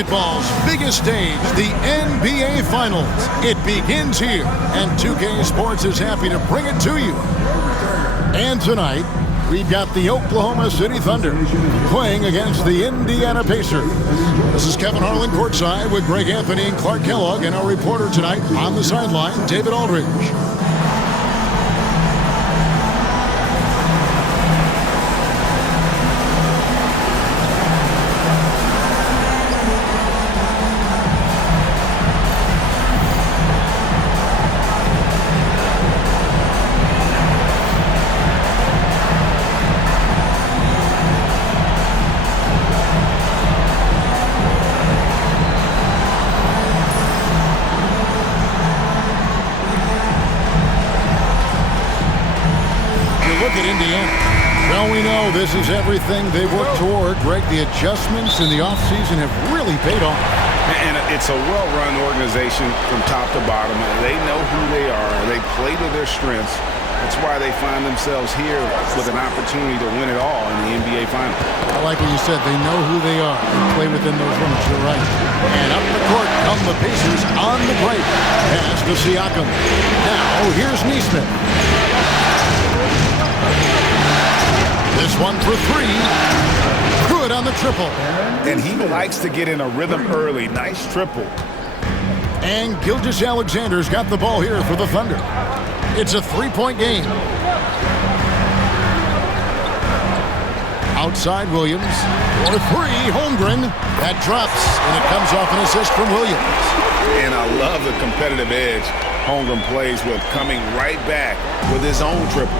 Basketball's biggest stage, the NBA Finals. It begins here, and 2K Sports is happy to bring it to you. And tonight, we've got the Oklahoma City Thunder playing against the Indiana Pacers. This is Kevin Harlan courtside with Greg Anthony and Clark Kellogg, and our reporter tonight on the sideline, David Aldridge. This is everything they worked toward. Greg, the adjustments in the offseason have really paid off. And it's a well-run organization from top to bottom. They know who they are. They play to their strengths. That's why they find themselves here with an opportunity to win it all in the NBA Finals. I like what you said. They know who they are. They play within those limits. You're right. And up the court come the Pacers on the break. Pass to Siakam. Now, here's Nesmith. This one for three. Good on the triple. And he likes to get in a rhythm early. Nice triple. And Gilgeous-Alexander's got the ball here for the Thunder. It's a three-point game. Outside Williams. For three, Holmgren. That drops, and it comes off an assist from Williams. And I love the competitive edge Holmgren plays with, coming right back with his own triple.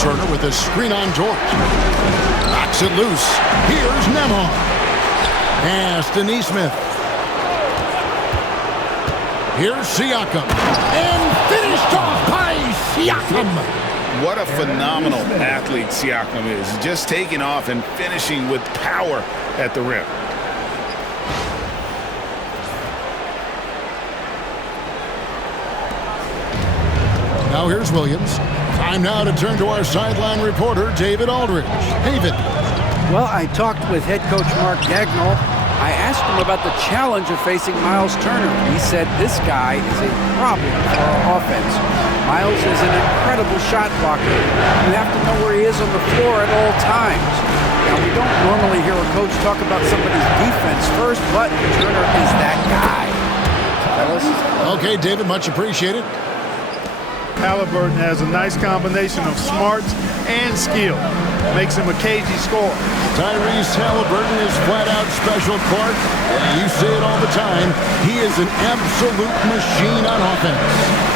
Turner with a screen on George. Knocks it loose. Here's Nembhard. Pass to Nesmith. Here's Siakam. And finished off by Siakam. What a phenomenal athlete Siakam is. Just taking off and finishing with power at the rim. Now here's Williams. Time now to turn to our sideline reporter, David Aldridge. David. Well, I talked with head coach Mark Dagnall. I asked him about the challenge of facing Miles Turner. He said this guy is a problem for our offense. Miles is an incredible shot blocker. You have to know where he is on the floor at all times. Now, we don't normally hear a coach talk about somebody's defense first, but Turner is that guy. Okay, David, much appreciated. Halliburton has a nice combination of smarts and skill. Makes him a cagey scorer. Tyrese Halliburton is flat-out special, Clark. You say it all the time. He is an absolute machine on offense.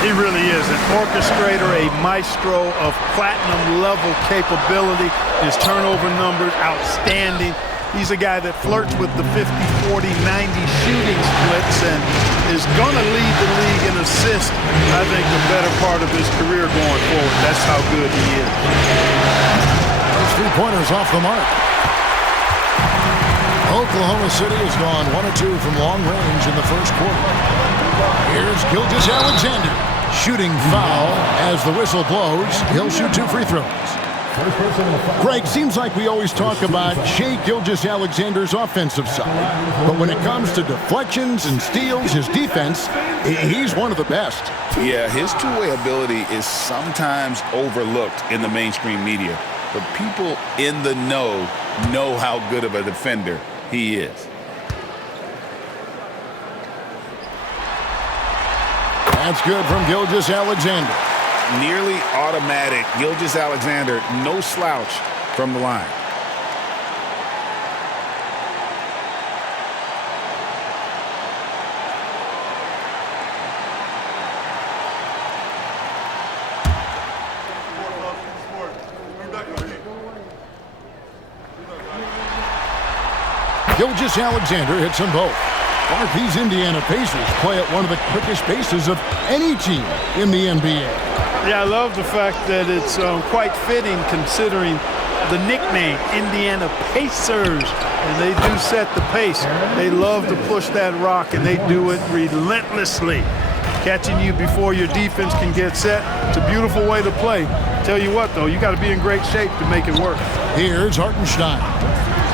He really is an orchestrator, a maestro of platinum-level capability. His turnover numbers, outstanding. He's a guy that flirts with the 50, 40, 90 shooting splits and is going to lead the league in assists, I think, the better part of his career going forward. That's how good he is. Those three-pointers off the mark. Oklahoma City has gone 1 of 2 from long range in the first quarter. Here's Gilgeous-Alexander. Shooting foul as the whistle blows. He'll shoot 2 free throws. Greg, seems like we always talk about Shai Gilgeous-Alexander's offensive side. But when it comes to deflections and steals, his defense, he's one of the best. Yeah, his two-way ability is sometimes overlooked in the mainstream media. But people in the know how good of a defender he is. That's good from Gilgeous-Alexander. Nearly automatic. Gilgeous-Alexander, no slouch from the line. Gilgeous-Alexander hits them both. These Indiana Pacers play at one of the quickest paces of any team in the NBA. Yeah, I love the fact that it's quite fitting considering the nickname, Indiana Pacers. And they do set the pace. They love to push that rock, and they do it relentlessly. Catching you before your defense can get set. It's a beautiful way to play. Tell you what, though, you got to be in great shape to make it work. Here's Hartenstein.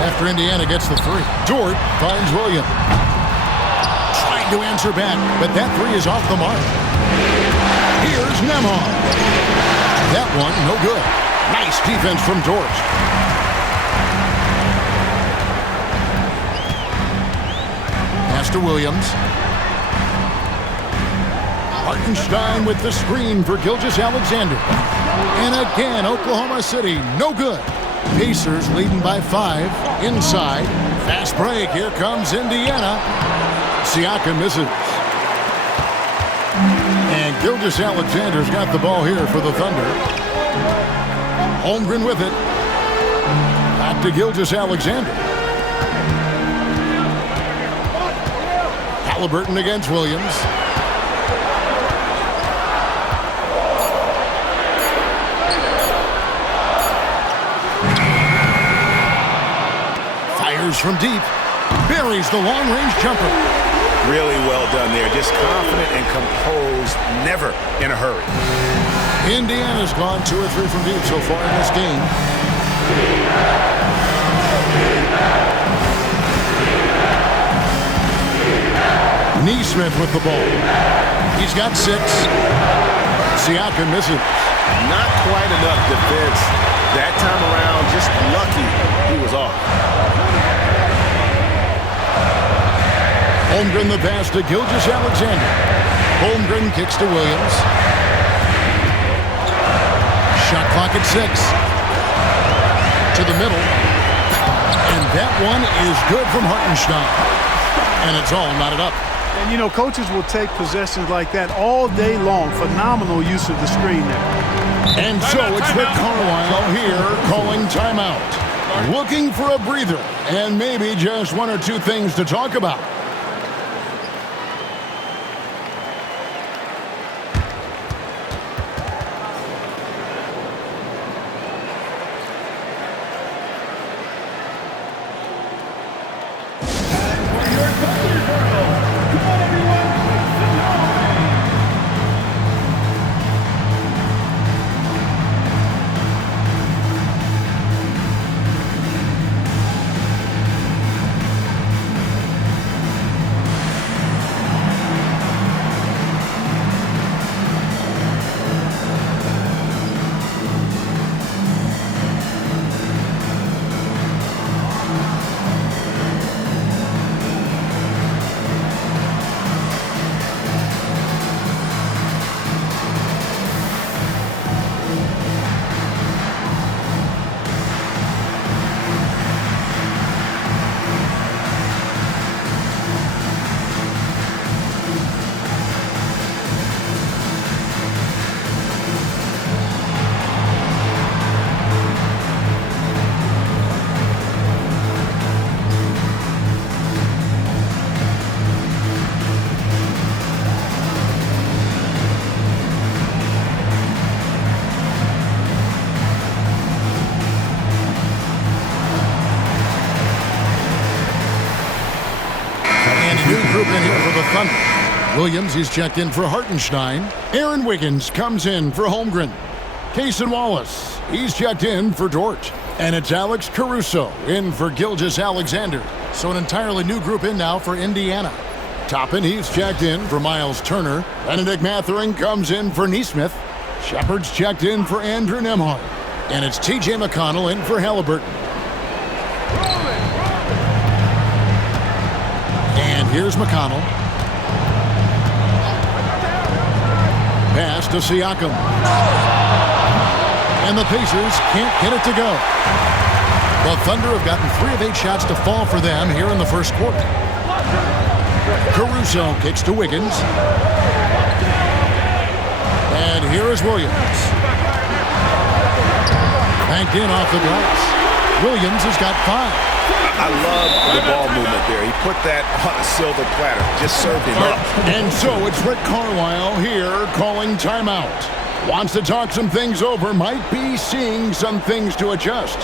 after Indiana gets the three. Dort finds Williams. Trying to answer back, but that three is off the mark. Here's Nembhard. That one, no good. Nice defense from Dort. Pass to Williams. Hartenstein with the screen for Gilgeous-Alexander. And again, Oklahoma City, no good. Pacers leading by 5. Inside. Fast break. Here comes Indiana. Siakam misses. And Gilgeous-Alexander's got the ball here for the Thunder. Holmgren with it. Back to Gilgeous-Alexander. Halliburton against Williams. Fires from deep. Buries the long-range jumper. Really well done there. Just confident and composed, never in a hurry. Indiana's gone 2 or 3 from deep so far in this game. Neesmith with the ball. He's got 6. Siakam misses. Not quite enough defense that time around. Just lucky he was off. Holmgren the pass to Gilgeous-Alexander. Holmgren kicks to Williams. Shot clock at 6. To the middle. And that one is good from Hartenstein. And it's all knotted up. And, you know, coaches will take possessions like that all day long. Phenomenal use of the screen there. And so it's Rick Carlisle here calling timeout. Looking for a breather and maybe just 1 or 2 things to talk about. Williams, he's checked in for Hartenstein. Aaron Wiggins comes in for Holmgren. Cason Wallace, he's checked in for Dort. And it's Alex Caruso in for Gilgeous-Alexander. So an entirely new group in now for Indiana. Toppin, he's checked in for Miles Turner. Benedict Mathurin comes in for Neesmith. Shepard's checked in for Andrew Nembhard. And it's T.J. McConnell in for Halliburton. And here's McConnell. Pass to Siakam. And the Pacers can't get it to go. The Thunder have gotten 3 of 8 shots to fall for them here in the first quarter. Caruso kicks to Wiggins. And here is Williams. Banked in off the glass. Williams has got 5. I love the ball movement there. He put that on a silver platter. Just served him up. And so it's Rick Carlisle here calling timeout. Wants to talk some things over. Might be seeing some things to adjust.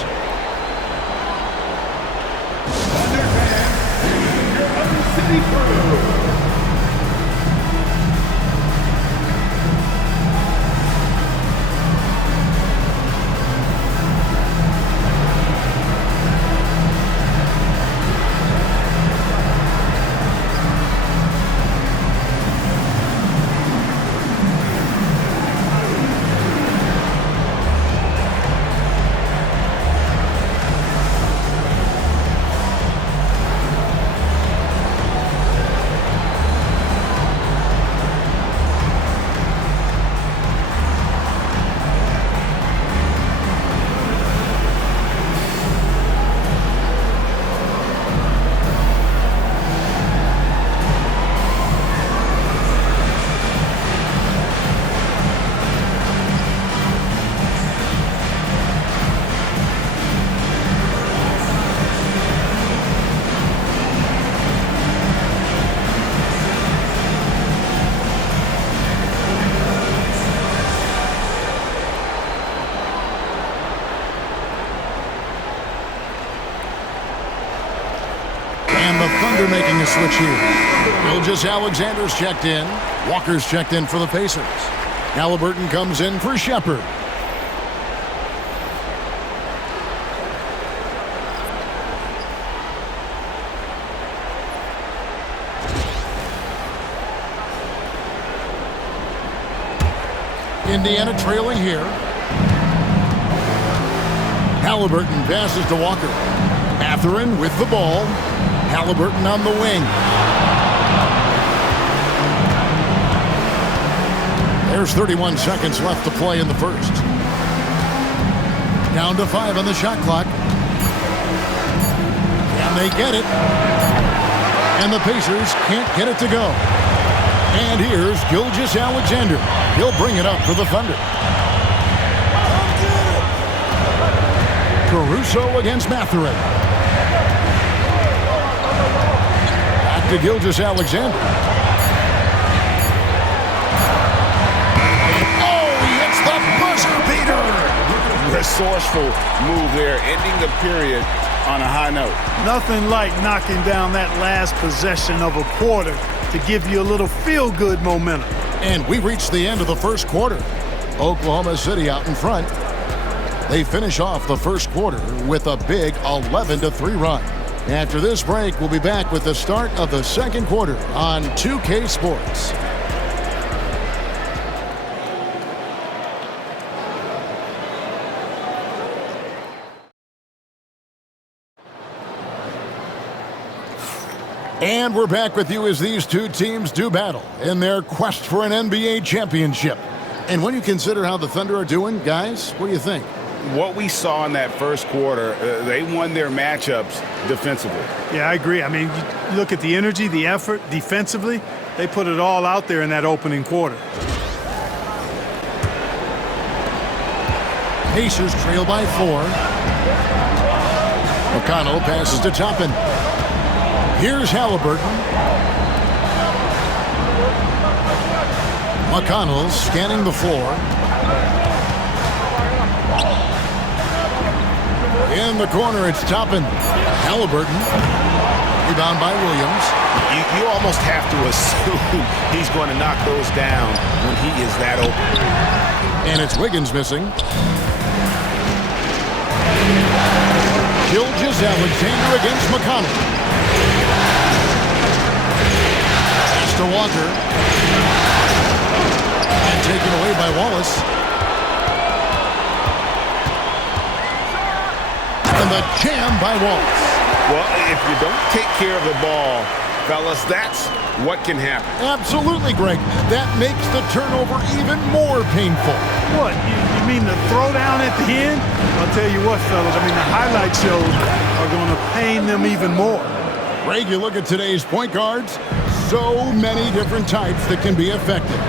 And the Thunder making a switch here. Gilgeous-Alexander's checked in. Walker's checked in for the Pacers. Halliburton comes in for Shepherd. Indiana trailing here. Halliburton passes to Walker. Mathurin with the ball. Halliburton on the wing. There's 31 seconds left to play in the first. Down to 5 on the shot clock. Can they get it? And the Pacers can't get it to go. And here's Gilgeous-Alexander. He'll bring it up for the Thunder. Caruso against Mathurin. Back to Gilgeous-Alexander. Oh, he hits the buzzer beater. Resourceful move there, ending the period on a high note. Nothing like knocking down that last possession of a quarter to give you a little feel-good momentum. And we reached the end of the first quarter. Oklahoma City out in front. They finish off the first quarter with a big 11-3 run. After this break, we'll be back with the start of the second quarter on 2K Sports. And we're back with you as these two teams do battle in their quest for an NBA championship. And when you consider how the Thunder are doing, guys, what do you think? What we saw in that first quarter, they won their matchups defensively. Yeah, I agree. I mean, you look at the energy, the effort, defensively, they put it all out there in that opening quarter. Pacers trail by 4. McConnell passes to Toppin. Here's Halliburton. McConnell scanning the floor. In the corner, it's Toppin. Halliburton. Rebound by Williams. You almost have to assume he's going to knock those down when he is that open. And it's Wiggins missing. Gilgeous-Alexander against McConnell. Pass to Walker. And taken away by Wallace. And the jam by Wallace. Well, if you don't take care of the ball, fellas, that's what can happen. Absolutely, Greg. That makes the turnover even more painful. What? You mean the throwdown at the end? I'll tell you what, fellas. I mean, the highlight shows are going to pain them even more. Greg, you look at today's point guards, so many different types that can be effective.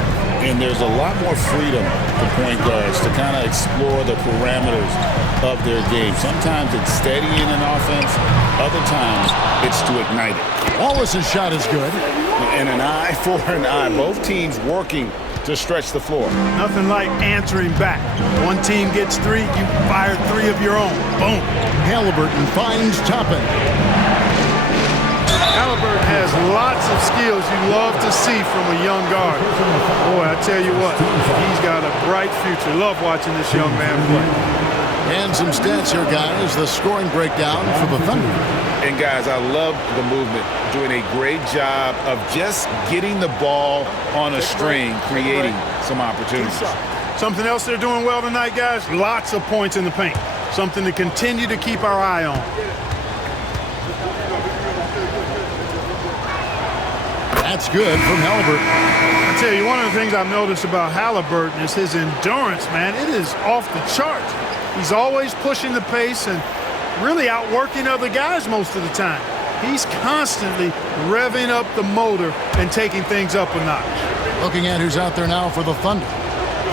And there's a lot more freedom for point guards to kind of explore the parameters of their game. Sometimes it's steadying an offense. Other times it's to ignite it. Wallace's shot is good. And an eye for an eye. Both teams working to stretch the floor. Nothing like answering back. One team gets 3, you fire 3 of your own. Boom. Halliburton finds Toppin. Halliburton has lots of skills you love to see from a young guard. Boy, I tell you what, he's got a bright future. Love watching this young man play. And some stats here, guys. The scoring breakdown for the Thunder. And, guys, I love the movement. Doing a great job of just getting the ball on a string, creating some opportunities. Something else they're doing well tonight, guys, lots of points in the paint. Something to continue to keep our eye on. That's good from Halliburton. I tell you, one of the things I've noticed about Halliburton is his endurance, man. It is off the charts. He's always pushing the pace and really outworking other guys most of the time. He's constantly revving up the motor and taking things up a notch. Looking at who's out there now for the Thunder.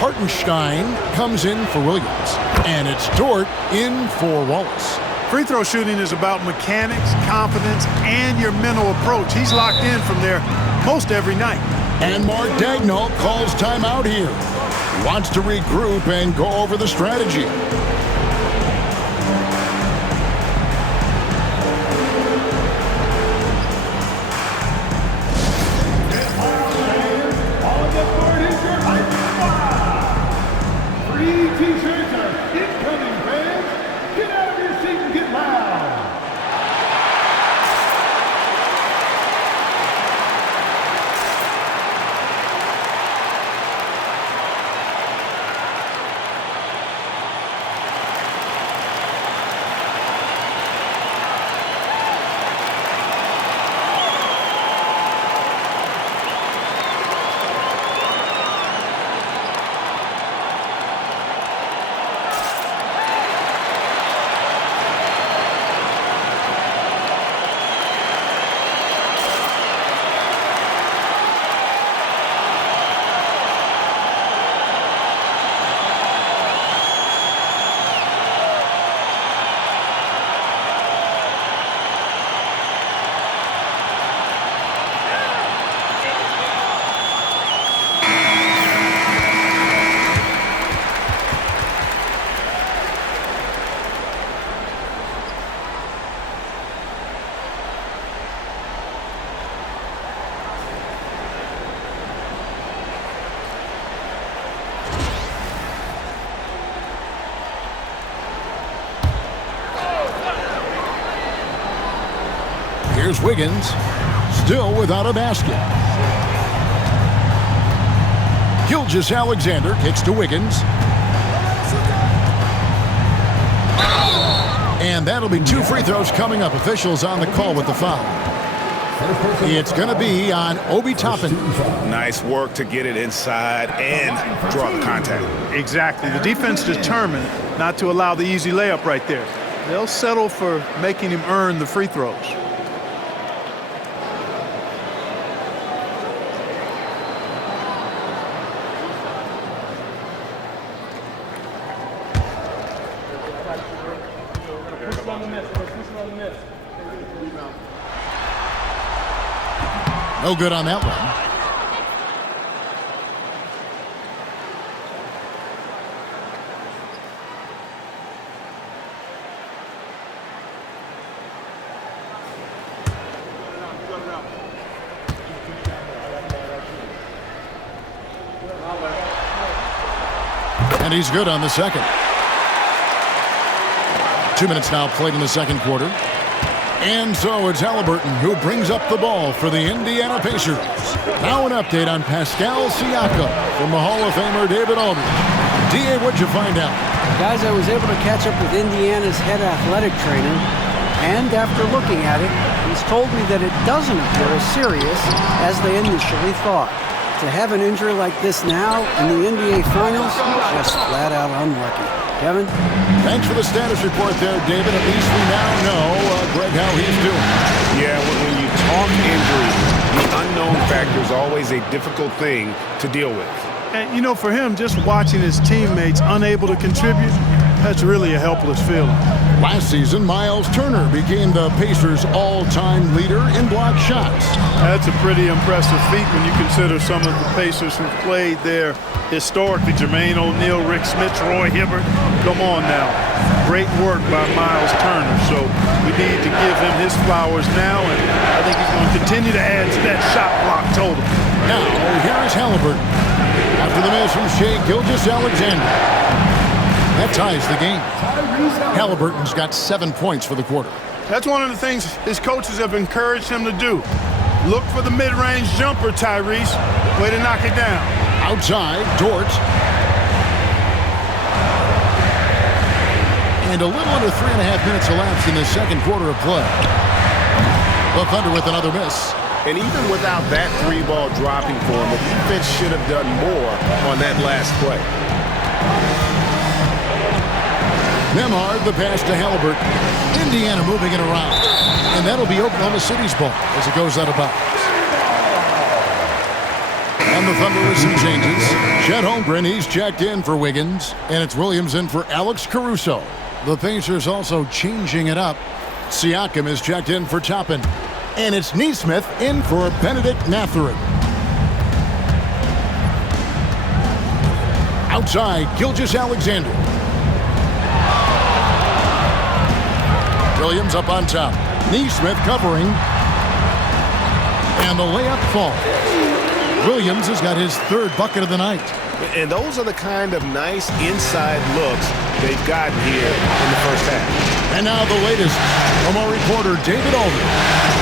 Hartenstein comes in for Williams. And it's Dort in for Wallace. Free throw shooting is about mechanics, confidence, and your mental approach. He's locked in from there most every night. And Mark Daigneault calls timeout here. He wants to regroup and go over the strategy. Here's Wiggins, still without a basket. Gilgeous-Alexander kicks to Wiggins. And that'll be 2 free throws coming up. Officials on the call with the foul. It's going to be on Obi Toppin. Nice work to get it inside and draw the contact. Exactly. The defense determined not to allow the easy layup right there. They'll settle for making him earn the free throws. No good on that one. And he's good on the second. 2 minutes now played in the second quarter. And so it's Halliburton who brings up the ball for the Indiana Pacers. Now an update on Pascal Siakam from the Hall of Famer David Aldridge. D.A., what'd you find out? Guys, I was able to catch up with Indiana's head athletic trainer, and after looking at it, he's told me that it doesn't appear as serious as they initially thought. To have an injury like this now in the NBA Finals, just flat out unlucky. Kevin? Thanks for the status report there, David. At least we now know, Greg, how he's doing. Yeah, when you talk injury, the unknown factor is always a difficult thing to deal with. And, you know, for him, just watching his teammates unable to contribute, that's really a helpless feeling. Last season, Miles Turner became the Pacers' all-time leader in block shots. That's a pretty impressive feat when you consider some of the Pacers who played there historically. Jermaine O'Neal, Rick Smits, Roy Hibbert. Come on now. Great work by Miles Turner. So we need to give him his flowers now, and I think he's going to continue to add to that shot block total. Now, here is Halliburton. After the miss from Shai Gilgeous-Alexander. That ties the game. Halliburton's got 7 points for the quarter. That's one of the things his coaches have encouraged him to do. Look for the mid-range jumper, Tyrese. Way to knock it down. Outside, Dort. And a little under 3.5 minutes elapsed in the second quarter of play. The Thunder with another miss. And even without that 3-ball dropping for him, the defense should have done more on that last play. Nembhard, the pass to Halliburton. Indiana moving it around. And that'll be Oklahoma City's ball as it goes out of bounds. And the Thunder with some changes. Chet Holmgren, he's checked in for Wiggins. And it's Williams in for Alex Caruso. The Pacers also changing it up. Siakam is checked in for Toppin. And it's Nesmith in for Benedict Mathurin. Outside, Gilgeous-Alexander. Williams up on top. Nesmith covering. And the layup falls. Williams has got his 3rd bucket of the night. And those are the kind of nice inside looks they've gotten here in the first half. And now the latest from our reporter, David Aldridge.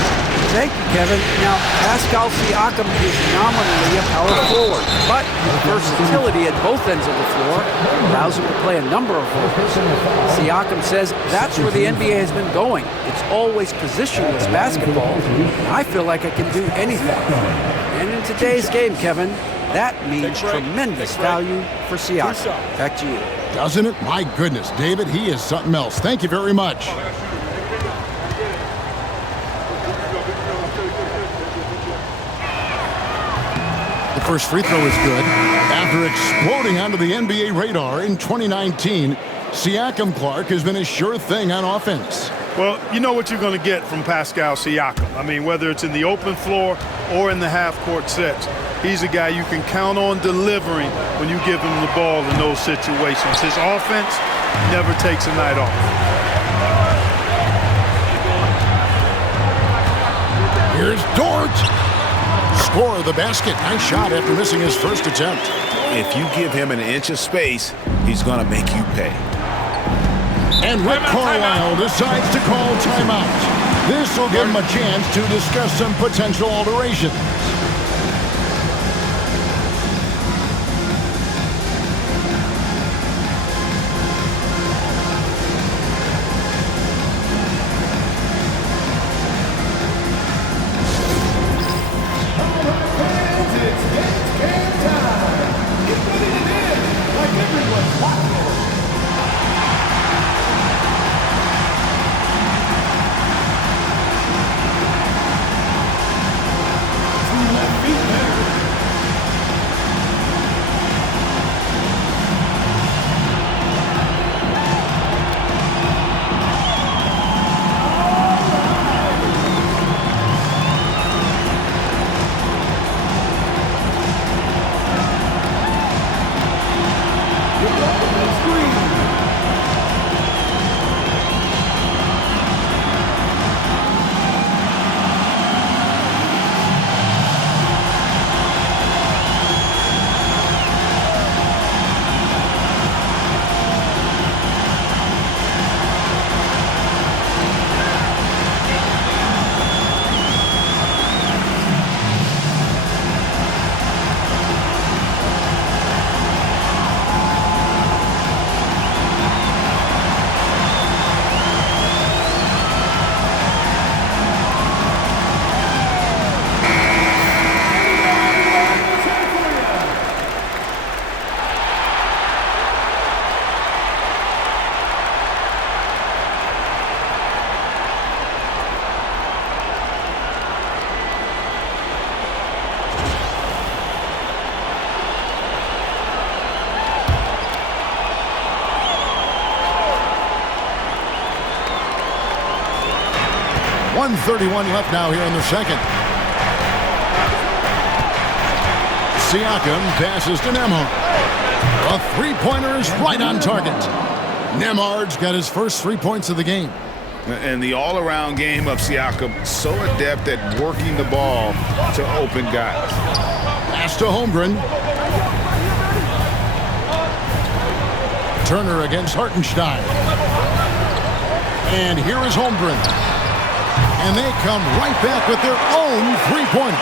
Thank you, Kevin. Now, Pascal Siakam is nominally a power forward, but his versatility at both ends of the floor allows him to play a number of roles. Siakam says that's where the NBA has been going. It's always positionless basketball, and I feel like I can do anything. And in today's game, Kevin, that means tremendous value for Siakam. Back to you. Doesn't it? My goodness, David, he is something else. Thank you very much. The first free throw is good. After exploding onto the NBA radar in 2019, Siakam Clark has been a sure thing on offense. Well, you know what you're going to get from Pascal Siakam. I mean, whether it's in the open floor or in the half-court sets, he's a guy you can count on delivering when you give him the ball in those situations. His offense never takes a night off. Here's Dort. Score of the basket. Nice shot after missing his first attempt. If you give him an inch of space, he's going to make you pay. And Rick Carlisle decides to call timeout. This will give him a chance to discuss some potential alterations. .131 left now here in the second. Siakam passes to Nembhard. A three-pointer is right on target. Nembhard's got his first 3 points of the game. And the all-around game of Siakam, so adept at working the ball to open guys. Pass to Holmgren. Turner against Hartenstein. And here is Holmgren. And they come right back with their own three-pointer.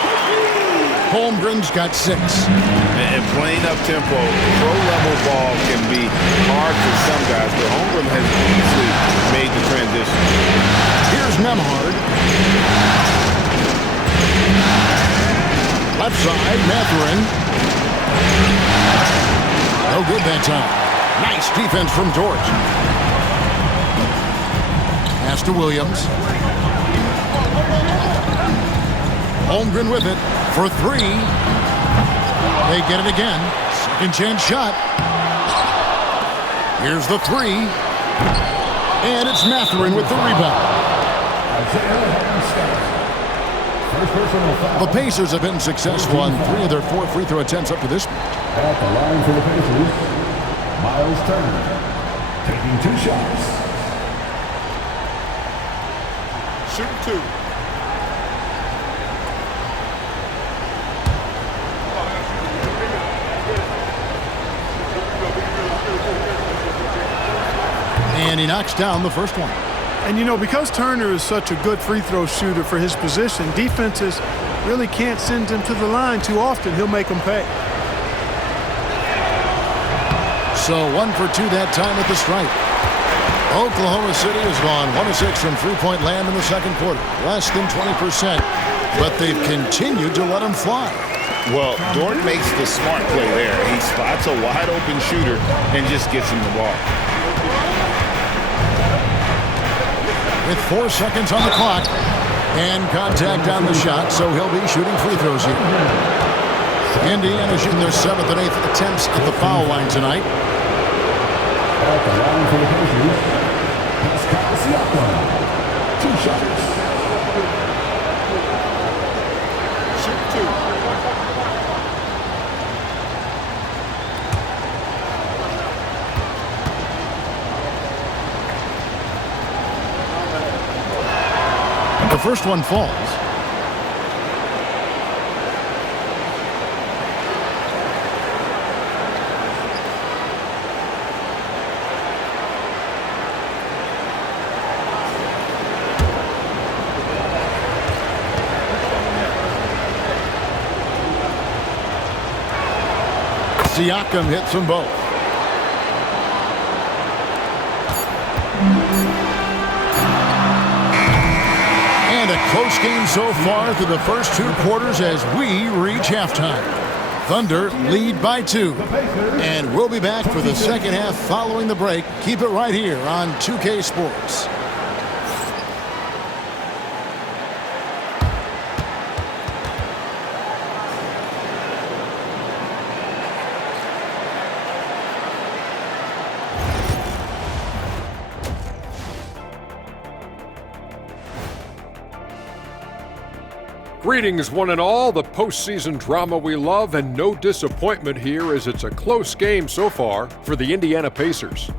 Holmgren's got 6. And playing up-tempo, pro-level ball can be hard for some guys, but Holmgren has easily made the transition. Here's Nembhard. Left side, Mathurin. No good that time. Nice defense from George. Pass to Williams. Holmgren with it for 3. They get it again. Second chance shot. Here's the 3. And it's Mathurin with the rebound. The Pacers have been successful on 3 of their 4 free throw attempts up to this point. At the line for the Pacers, Miles Turner taking 2 shots. Shoot 2. And he knocks down the first one. And, you know, because Turner is such a good free throw shooter for his position, defenses really can't send him to the line too often. He'll make them pay. So 1 for 2 that time at the stripe. Oklahoma City has gone 1 of 6 from three-point land in the second quarter. Less than 20%, but they've continued to let them fly. Well, Dort makes the smart play there. He spots a wide-open shooter and just gets him the ball. With 4 seconds on the clock and contact on the shot, so he'll be shooting free throws here. Indiana shooting their 7th and 8th attempts at the foul line tonight. At the line for the Pacers, Pascal Siakam, 2 shots. Shoot 2. The first one falls. Siakam hits them both. And a close game so far through the first 2 quarters as we reach halftime. Thunder lead by 2. And we'll be back for the second half following the break. Keep it right here on 2K Sports. Greetings, one and all. The postseason drama we love, and no disappointment here as it's a close game so far for the Indiana Pacers.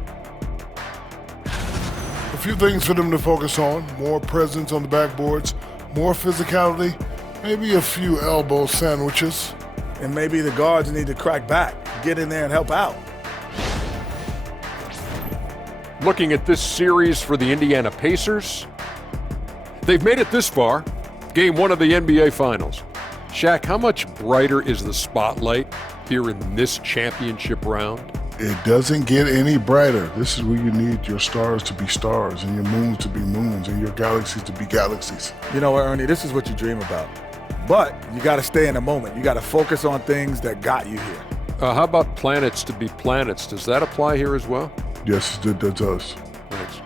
A few things for them to focus on. More presence on the backboards, more physicality, maybe a few elbow sandwiches. And maybe the guards need to crack back, get in there and help out. Looking at this series for the Indiana Pacers, they've made it this far. Game 1 of the NBA Finals. Shaq, how much brighter is the spotlight here in this championship round? It doesn't get any brighter. This is where you need your stars to be stars and your moons to be moons and your galaxies to be galaxies. You know what, Ernie, this is what you dream about. But you got to stay in the moment. You got to focus on things that got you here. How about planets to be planets? Does that apply here as well? Yes, it does. Thanks.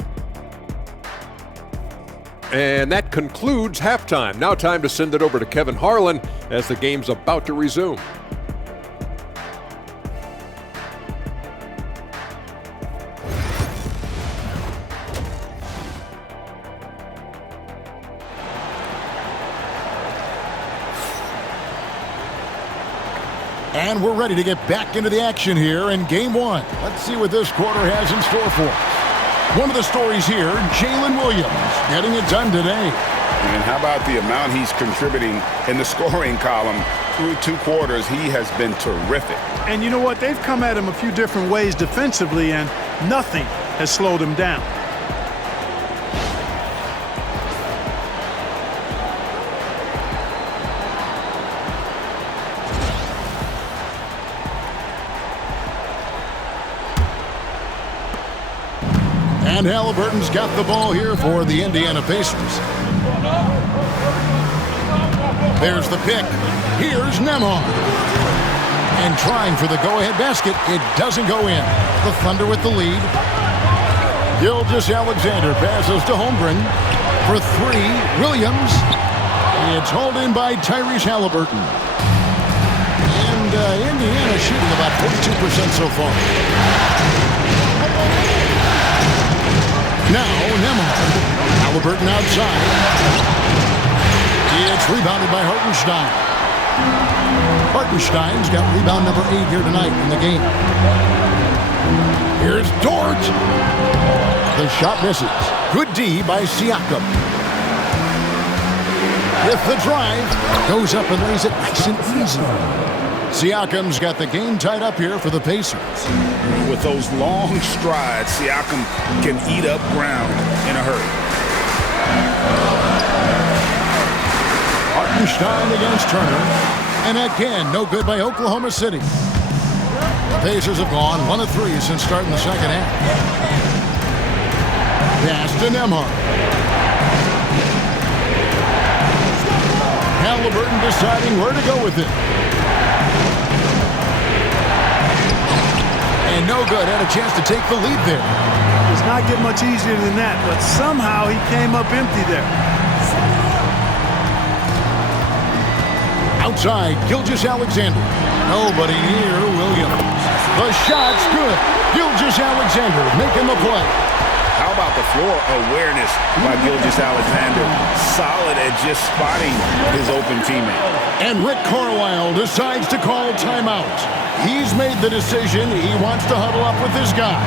And that concludes halftime. Now time to send it over to Kevin Harlan as the game's about to resume. And we're ready to get back into the action here in Game 1. Let's see what this quarter has in store for us. One of the stories here, Jalen Williams getting it done today. And how about the amount he's contributing in the scoring column through 2 quarters? He has been terrific. And you know what? They've come at him a few different ways defensively, and nothing has slowed him down. And Halliburton's got the ball here for the Indiana Pacers. There's the pick. Here's Nembhard. And trying for the go-ahead basket. It doesn't go in. The Thunder with the lead. Gilgeous-Alexander passes to Holmgren. For 3, Williams. It's hauled in by Tyrese Halliburton. And Indiana shooting about 42% so far. Now, Nembhard. Halliburton outside. It's rebounded by Hartenstein. Hartenstein's got rebound number 8 here tonight in the game. Here's Dort. The shot misses. Good D by Siakam. With the drive. Goes up and lays it nice and easy. Siakam's got the game tied up here for the Pacers. With those long strides, Siakam can eat up ground in a hurry. Hartenstein against Turner. And again, no good by Oklahoma City. The Pacers have gone 1 of 3 since starting the second half. Pass to Nembhard. Halliburton deciding where to go with it. And no good. Had a chance to take the lead there. Does not get much easier than that, but somehow he came up empty there. Outside, Gilgeous-Alexander. Nobody near Williams. The shot's good. Gilgeous-Alexander making the play. How about the floor awareness by Gilgeous-Alexander? Solid at just spotting his open teammate. And Rick Carlisle decides to call timeout. He's made the decision. He wants to huddle up with his guys.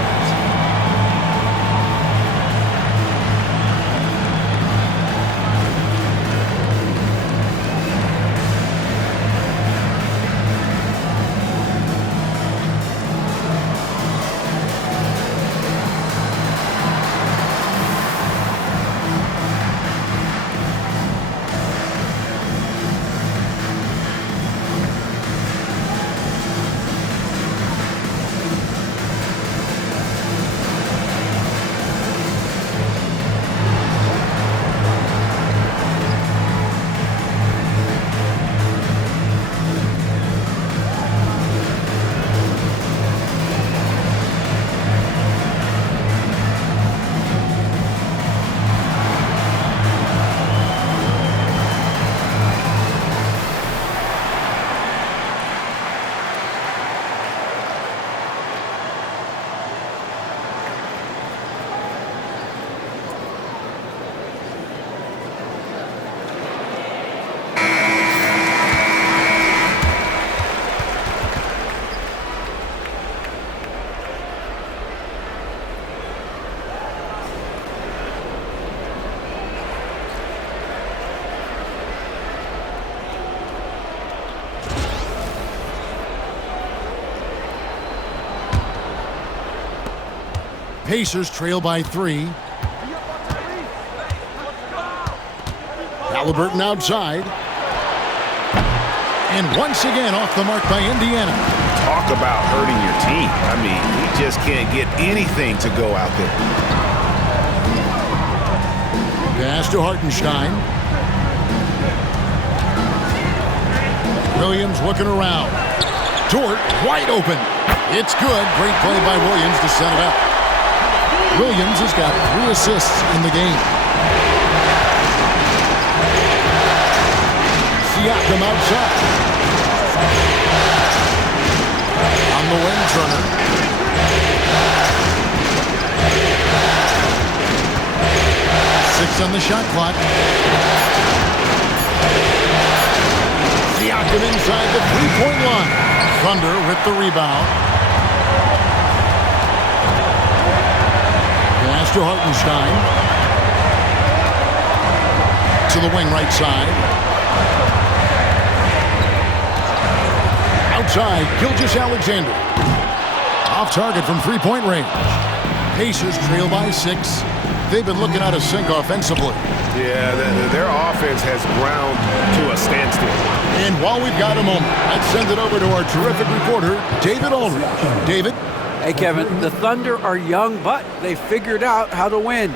Pacers trail by 3. Halliburton outside. And once again off the mark by Indiana. Talk about hurting your team. I mean, he just can't get anything to go out there. Pass to Hartenstein. Williams looking around. Dort wide open. It's good. Great play by Williams to set it up. Williams has got 3 assists in the game. Siakam outside. On the wing, Turner. Six on the shot clock. Siakam inside the three-point line. Thunder with the rebound. Pass to Hartenstein. To the wing right side. Outside, Gilgeous-Alexander. Off target from three-point range. Pacers trail by 6. They've been looking out of sync offensively. Yeah, their offense has ground to a standstill. And while we've got a moment, let's send it over to our terrific reporter, David Aldridge. David? Hey, Kevin, the Thunder are young, but they figured out how to win.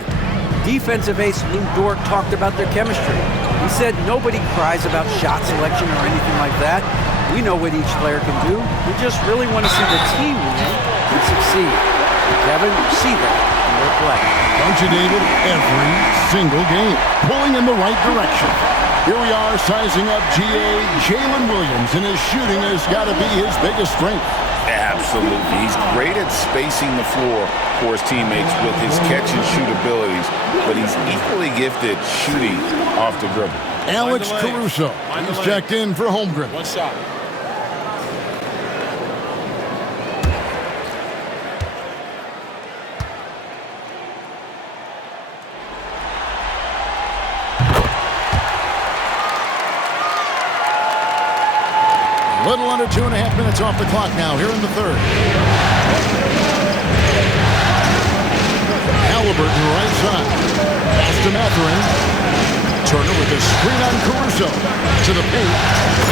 Defensive ace Lou Dort talked about their chemistry. He said nobody cries about shot selection or anything like that. We know what each player can do. We just really want to see the team win and succeed. Kevin, you see that in their play. Don't you, David? Every single game. Pulling in the right direction. Here we are sizing up Jalen Williams, and his shooting has got to be his biggest strength. Absolutely. He's great at spacing the floor for his teammates with his catch-and-shoot abilities, but he's equally gifted shooting off the dribble. Alex Caruso. He's checked in for Holmgren. One shot. Little under 2.5 minutes off the clock now here in the third. Halliburton right side. Pass to Mathurin. Turner with a screen on Caruso. To the paint.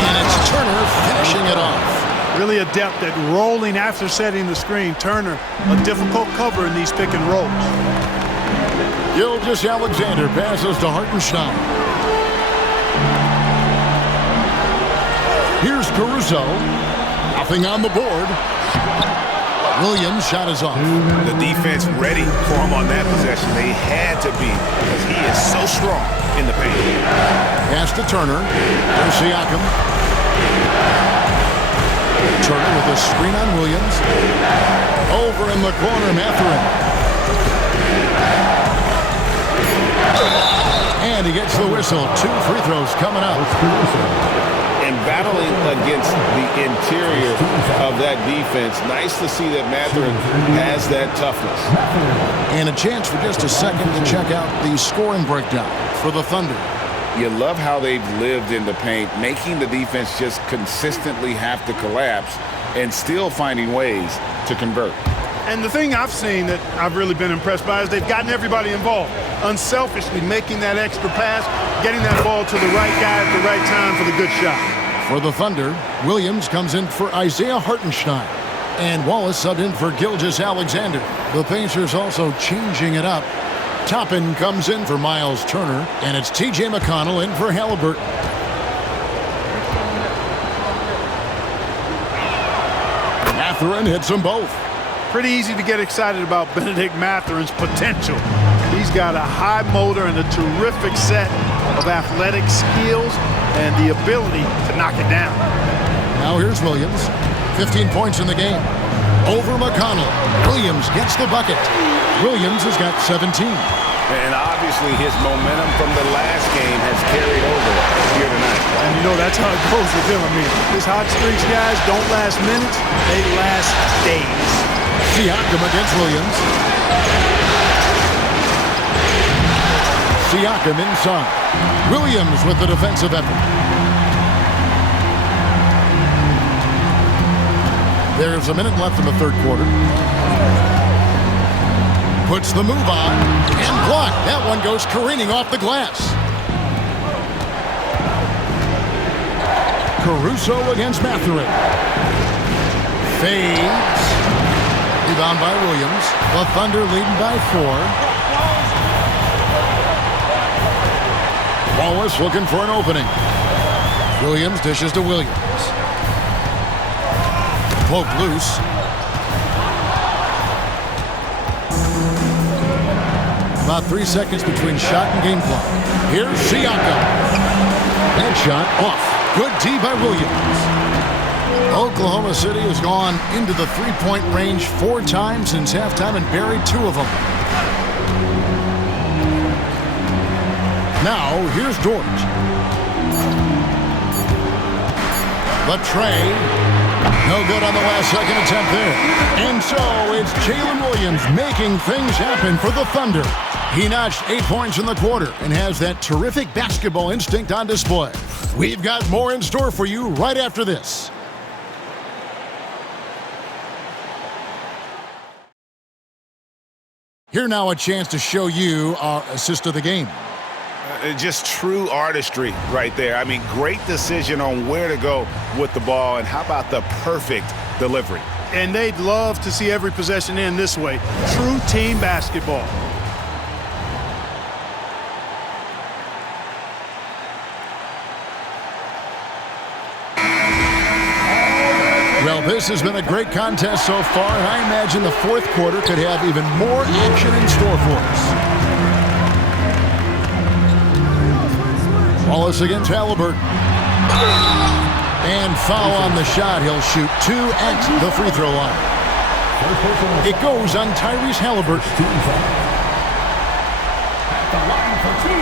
And it's Turner finishing it off. Really adept at rolling after setting the screen. Turner, a difficult cover in these pick and rolls. Gilgeous-Alexander passes to Hartenstein. Here's Caruso. Nothing on the board. Williams' shot is off. The defense ready for him on that possession. They had to be because he is so strong in the paint. Pass to Turner. There's Siakam. Turner with a screen on Williams. Over in the corner, Mathurin. And he gets the whistle. 2 free throws coming up. And battling against the interior of that defense, nice to see that Mathurin has that toughness. And a chance for just a second to check out the scoring breakdown for the Thunder. You love how they've lived in the paint, making the defense just consistently have to collapse and still finding ways to convert. And the thing I've seen that I've really been impressed by is they've gotten everybody involved. Unselfishly making that extra pass, getting that ball to the right guy at the right time for the good shot. For the Thunder, Williams comes in for Isaiah Hartenstein. And Wallace subbed in for Gilgeous-Alexander. The Pacers also changing it up. Toppin comes in for Miles Turner. And it's T.J. McConnell in for Halliburton. Mathurin hits them both. Pretty easy to get excited about Benedict Mathurin's potential. He's got a high motor and a terrific set of athletic skills and the ability to knock it down. Now here's Williams. 15 points in the game. Over McConnell. Williams gets the bucket. Williams has got 17. And obviously his momentum from the last game has carried over here tonight. And you know that's how it goes with him. I mean, his hot streaks, guys, don't last minutes. They last days. Siakam against Williams. Siakam inside. Williams with the defensive effort. There's a minute left in the third quarter. Puts the move on and blocked. That one goes careening off the glass. Caruso against Mathurin. Fades. Rebound by Williams. The Thunder leading by 4. Wallace looking for an opening. Williams dishes to Williams. Poke loose. About 3 seconds between shot and game clock. Here's Siakam. That shot off. Good D by Williams. Oklahoma City has gone into the three-point range 4 times since halftime and buried 2 of them. Now, here's George. The tray. No good on the last second attempt there. And so it's Jalen Williams making things happen for the Thunder. He notched 8 points in the quarter and has that terrific basketball instinct on display. We've got more in store for you right after this. Here now a chance to show you our assist of the game. Just true artistry right there. I mean, great decision on where to go with the ball, and how about the perfect delivery? And they'd love to see every possession end this way. True team basketball. Well, this has been a great contest so far, and I imagine the fourth quarter could have even more action in store for us. Wallace against Halliburton. And foul on the shot. He'll shoot 2 at the free throw line. It goes on Tyrese Halliburton. At the line for 2.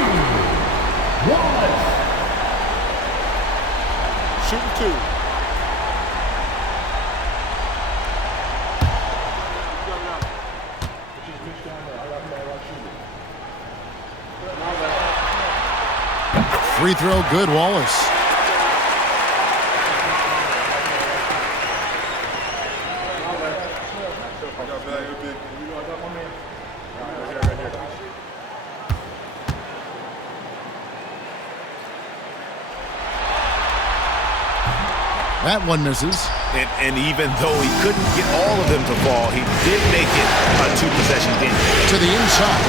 Wallace. Shooting 2. Free throw good, Wallace. That one misses. And even though he couldn't get all of them to fall, he did make it a 2-possession game. To the inside.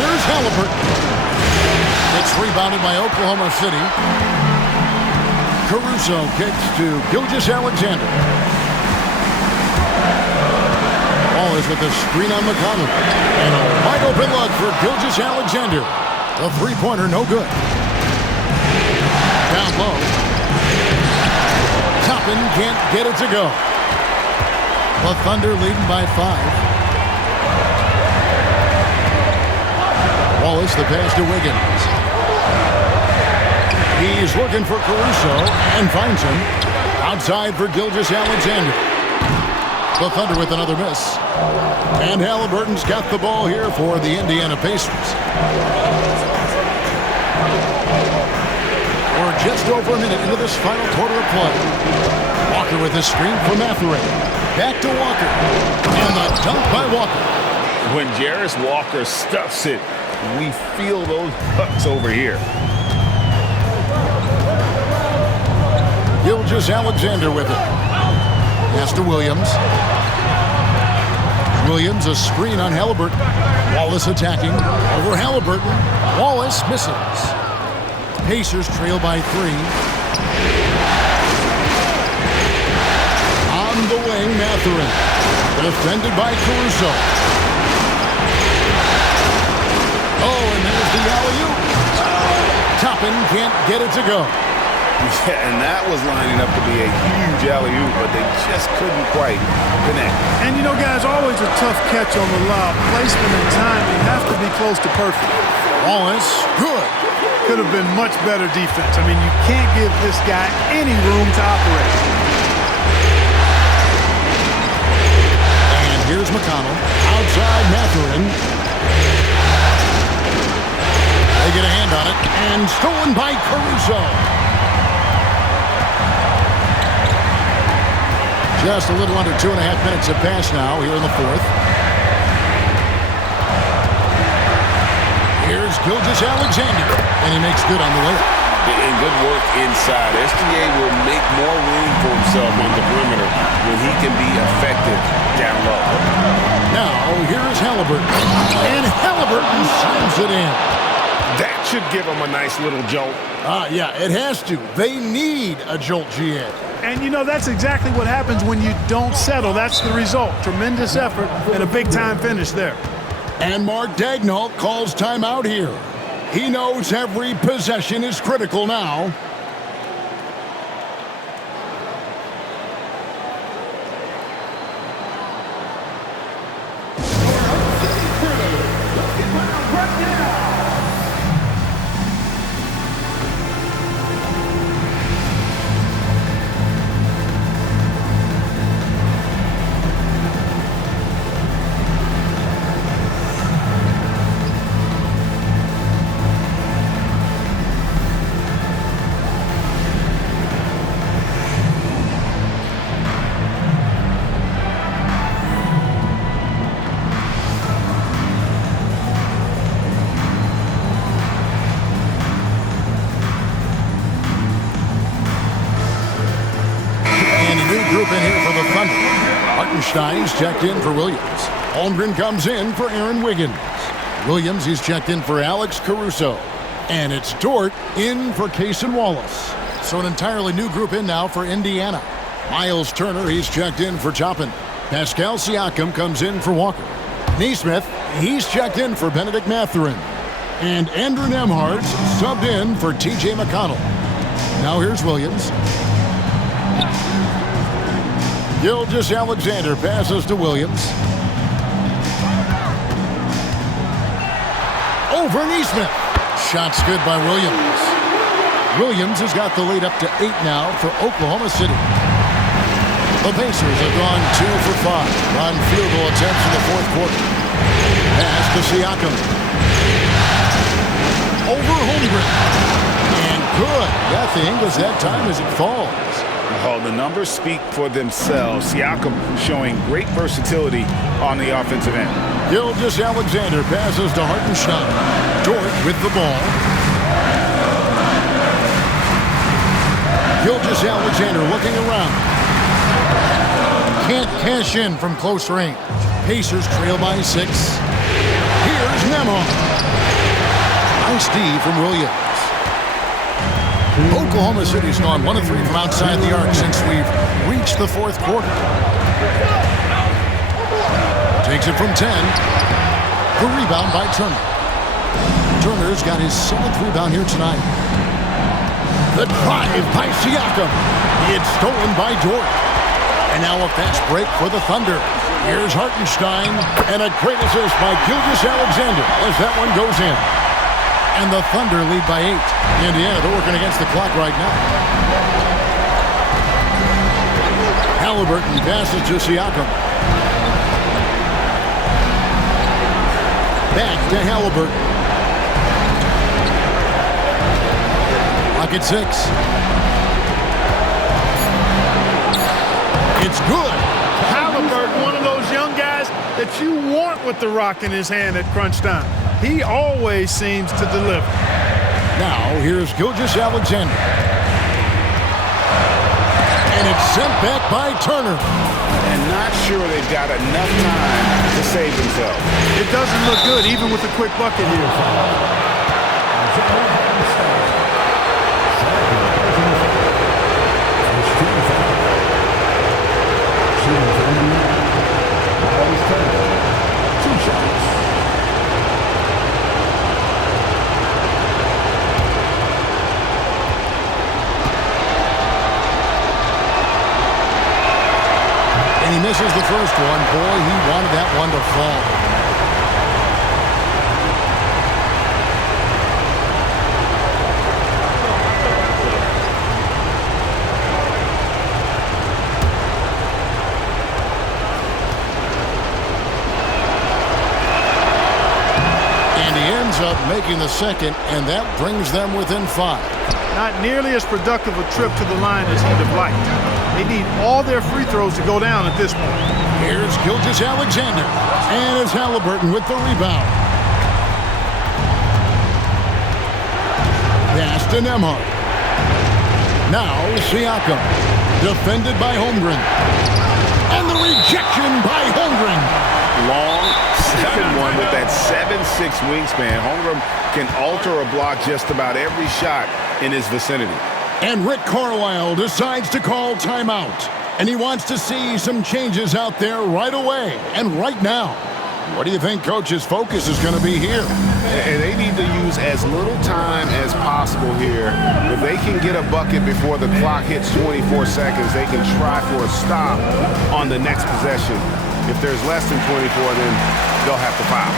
Here's Halliburton. It's rebounded by Oklahoma City. Caruso kicks to Gilgeous-Alexander. Wallace with the screen on McConnell. And a wide open look for Gilgeous-Alexander. The three-pointer no good. Down low. Toppin can't get it to go. The Thunder leading by 5. Wallace the pass to Wiggins. He's looking for Caruso and finds him. Outside for Gilgeous-Alexander. The Thunder with another miss. And Halliburton's got the ball here for the Indiana Pacers. We're just over a minute into this final quarter of play. Walker with his screen for Mathurin. Back to Walker. And the dunk by Walker. When Jarris Walker stuffs it, we feel those bucks over here. Gilgeous-Alexander with it. Pass to Williams. Williams a screen on Halliburton. Wallace attacking. Over Halliburton. Wallace misses. Pacers trail by 3. On the wing, Mathurin. Defended by Caruso. Oh, and there's the alley-oop. Toppin can't get it to go. Yeah, and that was lining up to be a huge alley-oop, but they just couldn't quite connect. And, you know, guys, always a tough catch on the lob. Placement and timing have to be close to perfect. Wallace, good. Could have been much better defense. I mean, you can't give this guy any room to operate. And here's McConnell. Outside Mathurin. They get a hand on it. And stolen by Caruso. Just a little under 2.5 minutes have passed now here in the fourth. Gilgeous Alexander, and he makes good on the layup. And good work inside. SGA will make more room for himself on the perimeter when he can be effective down low. Now, here is Halliburton. And Halliburton slams it in. That should give him a nice little jolt. Yeah, it has to. They need a jolt, GA. And, you know, that's exactly what happens when you don't settle. That's the result. Tremendous effort and a big-time finish there. And Mark Daigneault calls timeout here. He knows every possession is critical now. Hartenstein's checked in for Williams. Holmgren comes in for Aaron Wiggins. Williams, he's checked in for Alex Caruso. And it's Dort in for Cason Wallace. So an entirely new group in now for Indiana. Miles Turner, he's checked in for Toppin. Pascal Siakam comes in for Walker. Nesmith, he's checked in for Benedict Mathurin. And Andrew Nembhard's subbed in for T.J. McConnell. Now here's Williams. Gilgeous Alexander passes to Williams. Over Nesmith. Shot's good by Williams. Williams has got the lead up to 8 now for Oklahoma City. The Pacers have gone 2 for 5 on field goal attempts in the fourth quarter. Pass to Siakam. Over Holmgren. And good. Got the Ingles that time as it falls. Oh, the numbers speak for themselves. Siakam showing great versatility on the offensive end. Gilgeous Alexander passes to Hartenstein. Dort with the ball. Gilgeous Alexander looking around. Can't cash in from close range. Pacers trail by 6. Here's Nembhard. Nice D from Williams. Oklahoma City's gone 1 of 3 from outside the arc since we've reached the fourth quarter. Takes it from 10. The rebound by Turner. Turner's got his 7th rebound here tonight. The drive by Siakam. It's stolen by Dort. And now a fast break for the Thunder. Here's Hartenstein. And a great assist by Gilgeous Alexander as that one goes in. And the Thunder lead by 8. Indiana, they're working against the clock right now. Halliburton passes to Siakam. Back to Halliburton. Clock at 6. It's good. Halliburton, one of those young guys that you want with the rock in his hand at crunch time. He always seems to deliver. Now, here's Gilgeous Alexander. And it's sent back by Turner. And not sure they've got enough time to save themselves. It doesn't look good, even with a quick bucket here. He misses the first one. Boy, he wanted that one to fall. And he ends up making the second, and that brings them within 5. Not nearly as productive a trip to the line as he'd have liked. They need all their free throws to go down at this point. Here's Gilgeous Alexander. And it's Halliburton with the rebound. Pass to Nembhard. Now Siakam. Defended by Holmgren. And the rejection by Holmgren. Long second one with that 7'6" wingspan. Holmgren can alter a block just about every shot in his vicinity. And Rick Carlisle decides to call timeout. And he wants to see some changes out there right away and right now. What do you think Coach's focus is going to be here? And they need to use as little time as possible here. If they can get a bucket before the clock hits 24 seconds, they can try for a stop on the next possession. If there's less than 24, then they'll have to foul.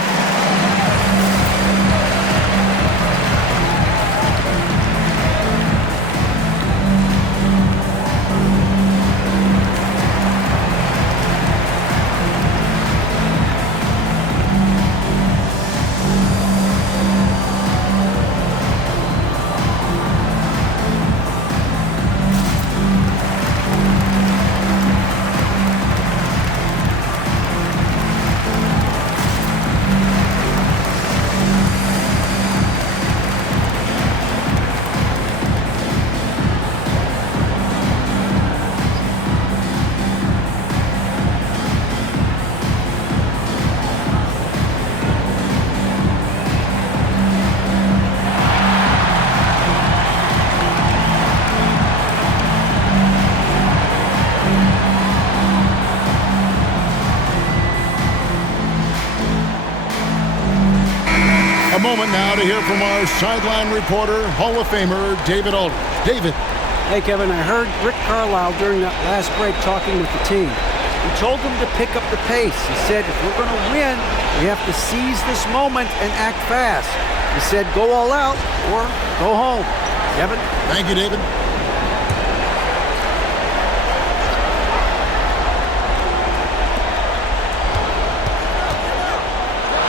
A moment now to hear from our sideline reporter, Hall of Famer David Aldridge. David. Hey, Kevin, I heard Rick Carlisle during that last break talking with the team. He told them to pick up the pace. He said, if we're going to win, we have to seize this moment and act fast. He said, go all out or go home. Kevin? Thank you, David.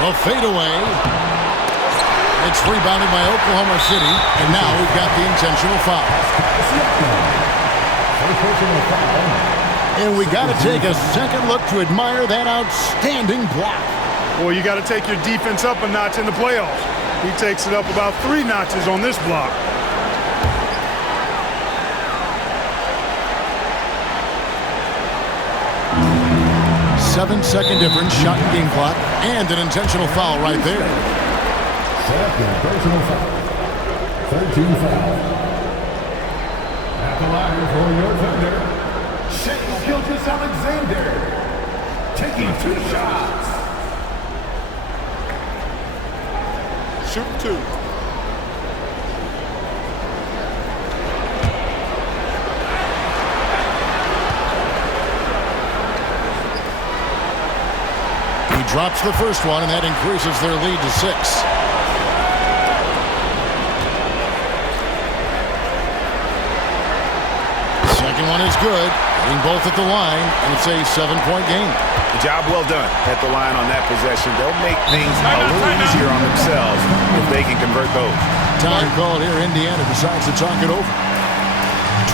Well, fade away. It's rebounded by Oklahoma City, and now we've got the intentional foul. And we got to take a second look to admire that outstanding block. Well, you got to take your defense up a notch in the playoffs. He takes it up about 3 notches on this block. Seven-second difference, shot and game clock, and an intentional foul right there. Second personal foul. 13 foul. At the line for your offender, Gilgeous-Alexander, taking 2 shots. Shoot 2. He drops the first one, and that increases their lead to 6. Second one is good. Hitting both at the line, and it's a 7-point game. Job well done at the line on that possession. They'll make things a little easier on themselves if they can convert those. Time called here. Indiana decides to talk it over.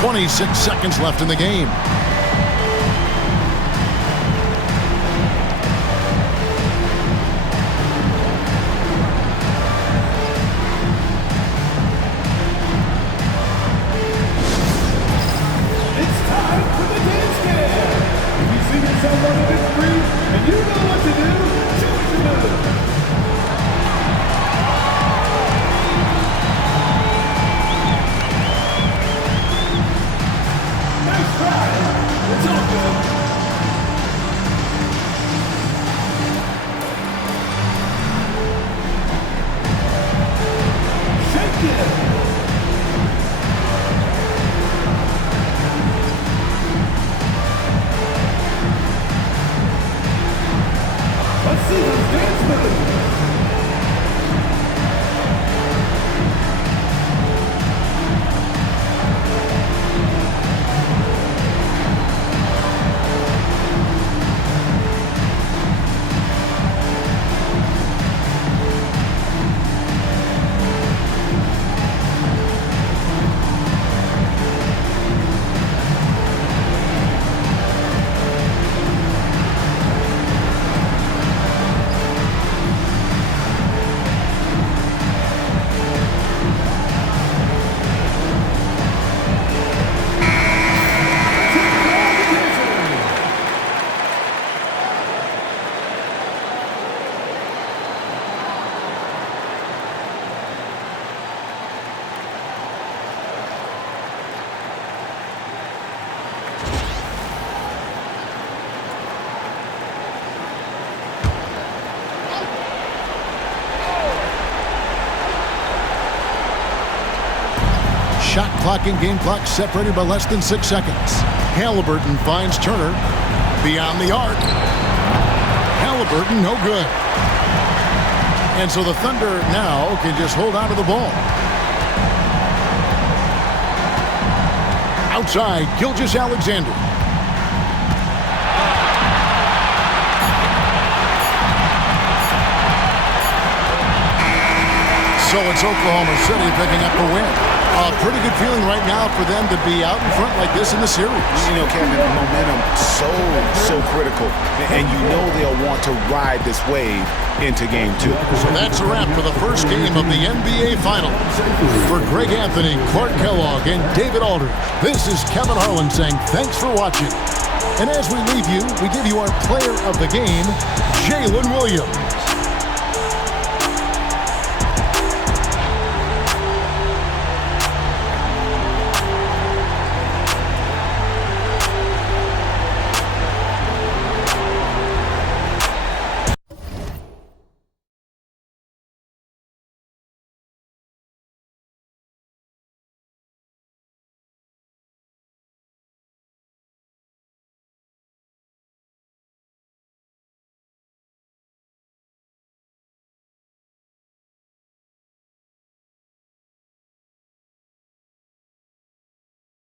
26 seconds left in the game. Shot clock and game clock separated by less than 6 seconds. Halliburton finds Turner beyond the arc. Halliburton, no good. And so the Thunder now can just hold on to the ball. Outside, Gilgeous-Alexander. So it's Oklahoma City picking up the win. A pretty good feeling right now for them to be out in front like this in the series. You know, Kevin, momentum so critical. And you know they'll want to ride this wave into game 2. So that's a wrap for the first game of the NBA Finals. For Greg Anthony, Clark Kellogg, and David Aldridge, this is Kevin Harlan saying thanks for watching. And as we leave you, we give you our player of the game, Jalen Williams.